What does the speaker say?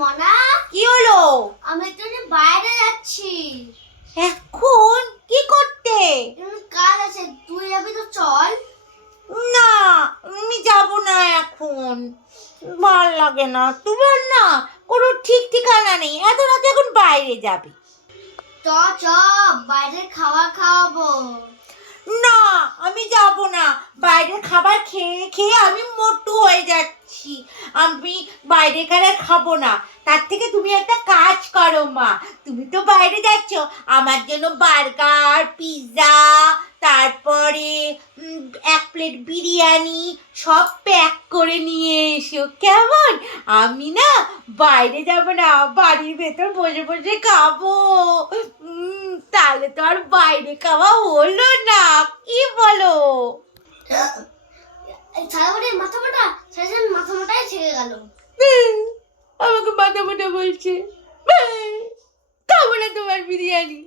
মনা, কি হলো? আমি তো বাইরে যাচ্ছি। এখন কি করতে? কাজ আছে, তুই যাবি তো চল। না, আমি যাব না এখন, ভাল লাগে না। তোমার না কোনো ঠিক ঠিকানা নেই, এত রাতে এখন বাইরে যাবে? চ চ, বাইরের খাবার খাওয়াবো। না, আমি যাব না। বাইরের খাবার খেয়ে খেয়ে আমি মোটু হয়ে যাচ্ছি। আমি বাইরে খাবার খাবো না। তার থেকে তুমি একটা কাজ করো মা, তুমি তো বাইরে যাচ্ছ, আমার জন্য বার্গার, পিৎজা, তারপরে 1 প্লেট বিরিয়ানি সব প্যাক করে নিয়ে এসো, কেমন? আমি না বাইরে যাব না, বাড়ির ভেতর বসে বসে খাবো। তাহলে তো আর বাইরে খাওয়া হলো না, কি বলো? সারাবাড়ি মাথা মোটা, সারাদিন মাথা মোটাই ছেড়ে গেল। আমাকে মাথা মোটা বলছে। খাবো না তোমার বিরিয়ানি।